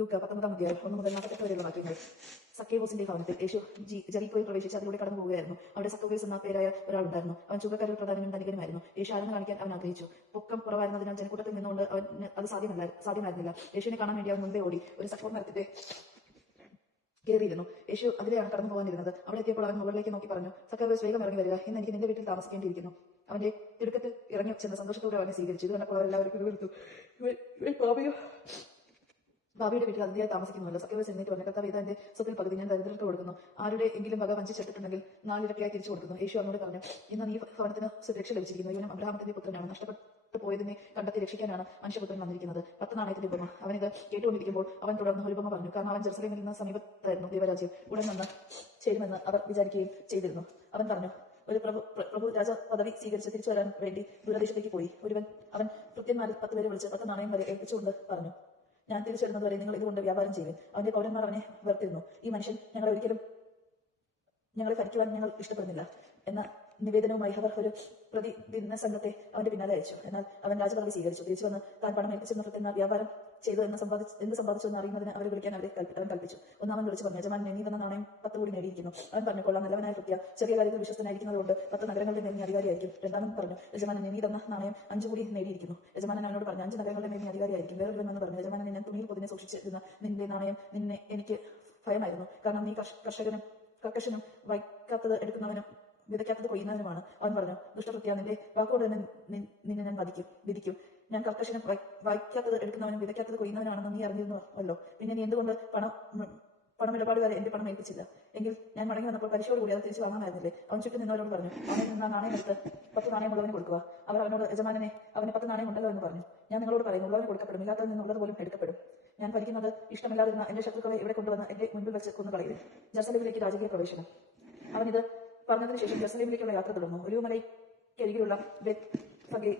ലൂക്ക 19 അധ്യായം 1 മുതൽ 48 വരെയുള്ള വാക്യങ്ങൾ. സക്കേവോസിന്റെ ഭവനത്തിൽ യേശു ജെറീക്കോയിൽ പ്രവേശിച്ച് അതിലൂടെ കടന്നു പോവുകയായിരുന്നു. അവിടെ സക്കേവോസ് എന്ന പേരായ ഒരാളുണ്ടായിരുന്നു. അവൻ ചുങ്കക്കാരിൽ പ്രധാനനും ധനികനുമായിരുന്നു. യേശു ആരെന്ന് കാണിക്കാൻ അവൻ ആഗ്രഹിച്ചു. പൊക്കം കുറവായിരുന്നതിനാൽ ജനക്കൂട്ടത്തിൽ നിന്നുകൊണ്ട് അവന് അത് സാധ്യമായിരുന്നില്ല. യേശുവിനെ കാണാൻ വേണ്ടി അവൻ മുൻപേ ഓടി ഒരു സക്കോർ മരത്തിന്റെ കയറിയിരുന്നു. യേശു അതിലെയാണ് കടന്നു പോകാനിരുന്നത്. അവിടെ എത്തിയപ്പോൾ അവൻ മുകളിലേക്ക് നോക്കി പറഞ്ഞു, സക്കേവോസ്, വേഗം ഇറങ്ങി വരിക, ഇന്ന് എനിക്ക് നിന്റെ വീട്ടിൽ താമസിക്കേണ്ടിയിരിക്കുന്നു. അവന്റെ തിടുക്കത്തിൽ ഇറങ്ങി ചെന്ന് സന്തോഷത്തോടെ അവനെ സ്വീകരിച്ചു. ഇത് കണ്ടപ്പോൾ അവരെല്ലാവരും പിറുപിറുത്തു, ഭാവിയുടെ വീട്ടിൽ അതിഥിയായി താമസിക്കുന്നുവല്ലോ. സക്കേവോസ് എഴുന്നേറ്റ് പറഞ്ഞു, കർത്താവേ, ഇതാ എന്റെ സ്വത്തിൽ പകുതി ഞാൻ ദരിദ്രർക്ക് കൊടുക്കുന്നു. ആരുടെ എങ്കിലും വക വഞ്ചിച്ചെടുത്തിട്ടുണ്ടെങ്കിൽ 4 ഇരട്ടിയായി തിരിച്ചു കൊടുക്കുന്നു. യേശു അവനോട് പറഞ്ഞു, ഇന്ന് നീ ഭവനത്തിന് സുരക്ഷ ലഭിച്ചിരിക്കുന്നു. ഇവനും അബ്രഹാമത്തിന്റെ പുത്രനാണ്. നഷ്ടപ്പെട്ടു പോയതിനെ കണ്ടെത്തി രക്ഷിക്കാനാണ് മനുഷ്യപുത്രൻ വന്നിരിക്കുന്നത്. 10 നാണയത്തിന്റെ ഉപമ. അവനിത് കേട്ടുകൊണ്ടിരിക്കുമ്പോൾ അവൻ തുടർന്ന് ഒരു ഉപമ പറഞ്ഞു. കാരണം അവൻ ജെറുസലേമിൽ നിന്ന് സമീപത്തായിരുന്നു ദൈവരാജ്യം. ഉടൻ വന്ന് ചേരുമെന്ന് അവർ വിചാരിക്കുകയും ചെയ്തിരുന്നു. അവൻ പറഞ്ഞു, ഒരു പ്രഭു രാജ പദവി സ്വീകരിച്ച് തിരിച്ചു വരാൻ വേണ്ടി ദൂരദേശത്തേക്ക് പോയി. അവൻ കൃത്യന്മാരിൽ 10 പേരെ വിളിച്ച് 10 നാണയം വരെ ഏൽപ്പിച്ചുകൊണ്ട് പറഞ്ഞു, ഞാൻ തിരിച്ചു വരുന്നത് വരെ നിങ്ങൾ ഇതുകൊണ്ട് വ്യാപാരം ചെയ്യും. അവന്റെ പൗരന്മാർ അവനെ വെറുത്തിരുന്നു. ഈ മനുഷ്യൻ ഞങ്ങളെ ഭരിക്കുവാൻ ഞങ്ങൾ ഇഷ്ടപ്പെടുന്നില്ല എന്ന നിവേദനവുമായി അവർ ഒരു പ്രതിദിന സംഘത്തെ അവന്റെ പിന്നാലെ അയച്ചു. എന്നാൽ അവൻ രാജപദവി സ്വീകരിച്ചു. തിരിച്ചു വന്ന് താൻ പണം ഏൽപ്പിച്ചിരുന്ന ഭൃത്യന്മാർ വ്യാപാരം ചെയ്തു എന്ത് സമ്പാദിച്ചു എന്ന് അറിയുന്നതിന് അവരെ വിളിക്കാൻ അവൻ കൽപ്പിച്ചു. ഒന്നാമൻ വിളിച്ചു പറഞ്ഞു, യജമാനൻ, നീ തന്ന നാണയം 10 കൂടി നേടിയിരിക്കുന്നു. അവൻ പറഞ്ഞു, കൊള്ളാം, നല്ലവനായ ഭൃത്യ, ചെറിയ കാര്യത്തിൽ വിശ്വസ്തനായിരിക്കുന്നതുകൊണ്ട് 10 നഗരങ്ങളുടെ മേൽ നീ അധികാരിയായിരിക്കും. രണ്ടാമൻ പറഞ്ഞു, യജമാനൻ, നീ തന്ന നാണയം 5 കൂടി നേടിയിരിക്കുന്നു. യജമാനൻ അവനോട് പറഞ്ഞു, 5 നഗരങ്ങളുടെ മേൽ നീ അധികാരിയായിരിക്കും. വേറൊരുവെന്ന് പറഞ്ഞു, യജമാനൻ, ഞാൻ തുണിയിൽ പൊതിനെ സൂക്ഷിച്ചിരുന്ന നിന്റെ നാണയം എനിക്ക് ഭയമായിരുന്നു. കാരണം നീ കർക്കശനും വയ്ക്കാത്തത് എടുക്കുന്നവനും വിതയ്ക്കാത്തത് കൊയ്യുന്നവനുമാണ്. അവൻ പറഞ്ഞു, ദുഷ്ടഭൃത്യ, നിന്റെ വാക്കുകൊണ്ട് തന്നെ നിന്നെ ഞാൻ വിധിക്കും. ഞാൻ കർക്കശനും വയ്ക്കാത്തത് എടുക്കുന്നവനും വിതയ്ക്കാത്തത് കൊയ്യുന്നവനാണെന്ന് നീ അറിഞ്ഞിരുന്നുവല്ലോ. പിന്നെ നീ എന്തുകൊണ്ട് പണമിടപാട് വരെ എന്റെ പണം ഏൽപ്പിച്ചില്ല? എങ്കിൽ ഞാൻ മടങ്ങി വന്നപ്പോൾ പരിശോധന അത് തിരിച്ചു വാങ്ങാനായിരുന്നില്ലേ? അവൻ ചുറ്റും നിന്നവരോട് പറഞ്ഞു, അവനിൽ നിന്ന് നാണയം എടുത്ത് 10 നാണയം ഉള്ളവന് കൊടുക്കുക. അവർ അവനോട്, യജമാനനെ, അവന് 10 നാണയം ഉണ്ടല്ലോ എന്ന് പറഞ്ഞു. ഞാൻ നിങ്ങളോട് പറയുന്നു, ഉള്ളവന് കൊടുക്കപ്പെടും, ഇല്ലാത്തവരിൽ നിന്നുള്ളത് പോലും എടുക്കപ്പെടും. ഞാൻ ഭരിക്കുന്നത് ഇഷ്ടമില്ലാതിരുന്ന എന്റെ ശത്രുക്കളെ ഇവിടെ കൊണ്ടുവന്ന് എന്റെ മുൻപിൽ വെച്ച് കൊന്നുകളയും. ജെറുസലേമിലേക്ക് രാജകീയ പ്രവേശനം. അവനിത് പറഞ്ഞതിനു ശേഷം ജെറുസലേമിലേക്കുള്ള യാത്ര തുടർന്നു. ഒലിവുമലയ്ക്കരികിലുള്ള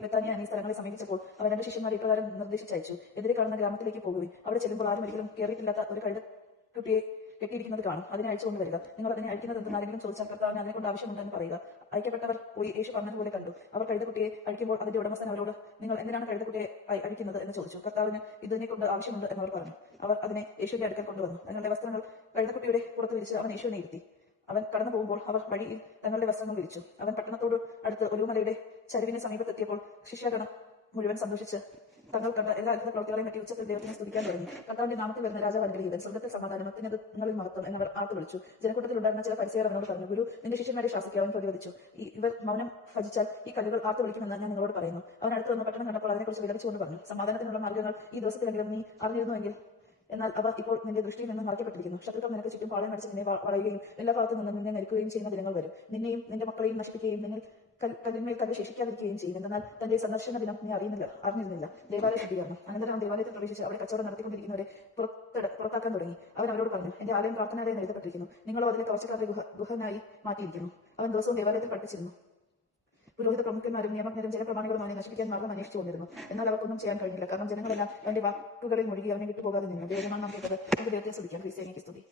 ബെത്താനിയ എന്നീ സ്ഥലങ്ങളെ സമീപിച്ചപ്പോൾ അവൻ 2 ശിഷ്യന്മാരെ ഇപ്രകാരം നിർദ്ദേശിച്ചയച്ചു, എതിരെ കാണുന്ന ഗ്രാമത്തിലേക്ക് പോകുവിൻ. അവിടെ ചെല്ലുമ്പോൾ ആരും ഒരിക്കലും കയറിയിട്ടില്ലാത്ത ഒരു കഴുതക്കുട്ടിയെ കെട്ടിയിരിക്കുന്നത് കാണും. അതിനെ അഴിച്ചുകൊണ്ട് വരിക. നിങ്ങൾ അതിനെ അഴിക്കുന്നത് എന്തെന്ന് ആരെങ്കിലും ചോദിച്ചാൽ, കർത്താവിന് അതിനെ കൊണ്ട് ആവശ്യമുണ്ടെന്ന് പറയുക. അയക്കപ്പെട്ടവർ പോയി യേശു പറഞ്ഞതുപോലെ കണ്ടു. അവർ കഴുതക്കുട്ടിയെ അഴിക്കുമ്പോൾ അതിന്റെ ഉടമസ്ഥൻ അവരോട്, നിങ്ങൾ എന്തിനാണ് കഴുതക്കുട്ടിയെ അഴിക്കുന്നത് എന്ന് ചോദിച്ചു. കർത്താവിന് ഇതിനെ കൊണ്ട് ആവശ്യമുണ്ട് എന്നവർ പറഞ്ഞു. അവർ അതിനെ യേശുവിന്റെ അടുക്കൽ കൊണ്ടുവന്നു. തങ്ങളുടെ വസ്ത്രങ്ങൾ കഴുതക്കുട്ടിയുടെ പുറത്ത് വിരിച്ച് അവൻ യേശുവിനെ ഇരുത്തി. അവൻ കടന്നു പോകുമ്പോൾ അവർ വഴിയിൽ തങ്ങളുടെ വസ്ത്രങ്ങൾ വിരിച്ചു. അവൻ പട്ടണത്തോട് അടുത്ത് ഒലിവുമലയുടെ ചരിവിന് സമീപത്തെത്തിയപ്പോൾ ശിഷ്യഗണം മുഴുവൻ സന്തോഷിച്ച് തങ്ങൾ കണ്ട എല്ലാ അത്ഭുത പ്രവർത്തികളെയും പറ്റി ഉച്ചത്തിൽ ദൈവത്തിനെ സ്തുതിക്കാൻ തുടങ്ങി. കർത്താവിന്റെ നാമത്തിൽ വരുന്ന രാജാവ് അനുഗ്രഹീതൻ, സ്വർഗ്ഗത്തിൽ സമാധാനം, അത്യുന്നതങ്ങളിൽ മഹത്വം എന്നവർ ആർത്തു വിളിച്ചു. ജനക്കൂട്ടത്തിൽ ഉണ്ടായിരുന്ന ചില ഫരിസേയർ അവനോട് പറഞ്ഞു, ഗുരു, നിന്റെ ശിഷ്യന്മാരെ ശാസിക്കുക. അവൻ പ്രതിവദിച്ചു, ഇവർ മൗനം ഭജിച്ചാൽ ഈ കല്ലുകൾ ആർത്തു വിളിക്കുമെന്ന് ഞാൻ നിങ്ങളോട് പറയുന്നു. അവൻ അടുത്ത് വന്ന് പട്ടണം കണ്ടപ്പോൾ അതിനെക്കുറിച്ച് വിലപിച്ചുകൊണ്ട് പറഞ്ഞു, സമാധാനത്തിനുള്ള മാർഗ്ഗങ്ങൾ ഈ ദിവസത്തിലെങ്കിലും നീ അറിഞ്ഞിരുന്നുവെങ്കിൽ, എന്നാൽ അവ ഇപ്പോൾ നിന്റെ ദൃഷ്ടിയിൽ നിന്ന് മറയ്ക്കപ്പെട്ടിരിക്കുന്നു. ശത്രുക്കൾ നിനക്ക് ചുറ്റും പാളയം അടിച്ച് നിന്നെ വളയുകയും എല്ലാ ഭാഗത്തു നിന്നും നിന്നെ നരിക്കുകയും ചെയ്യുന്ന ദിനങ്ങൾ വരും. നിന്നെയും നിന്റെ മക്കളെയും നശിപ്പിക്കുകയും നിന്നിൽ കല്ലിന്മേൽ കല്ല് ശേഷിക്കാതിരിക്കുകയും ചെയ്യും. എന്നാൽ തന്റെ സന്ദർശന ദിനം നീ അറിഞ്ഞിരുന്നില്ല. ദേവാലയ ശുദ്ധീകരണം. അനന്തരം അവൻ ദേവാലയത്തിൽ പ്രവേശിച്ച് അവിടെ കച്ചവടം നടത്തിക്കൊണ്ടിരിക്കുന്നവരെ പുറത്താക്കാൻ തുടങ്ങി. അവൻ അവരോട് പറഞ്ഞു, എന്റെ ആലയം പ്രാർത്ഥനാലയം എഴുതപ്പെട്ടിരിക്കുന്നു, നിങ്ങളോ അതിലെ കവർച്ചക്കാരുടെ ഗുഹനായി മാറ്റിയിരിക്കുന്നു. അവൻ ദിവസവും ദേവാലയത്തിൽ പഠിപ്പിച്ചിരുന്നു. പുരോഹിത പ്രമുഖന്മാരും നിയമജ്ഞരും ജനപ്രമാണികളും അവനെ നശിപ്പിക്കാൻ മാർഗം അന്വേഷിച്ചു വന്നിരുന്നു. എന്നാൽ അവർക്കൊന്നും ചെയ്യാൻ കഴിഞ്ഞില്ല. കാരണം ജനങ്ങളെല്ലാം അവന്റെ വാക്കുകളിൽ മുഴുകി അവനെ വിട്ടുപോകാതെ നിന്നു. ദൈവമാണ് നാം കേട്ടത്. നമുക്ക് ദൈവത്തെ സ്തുതിക്കാം. ക്രിസ്ത്യാനിക്ക് സ്തുതി.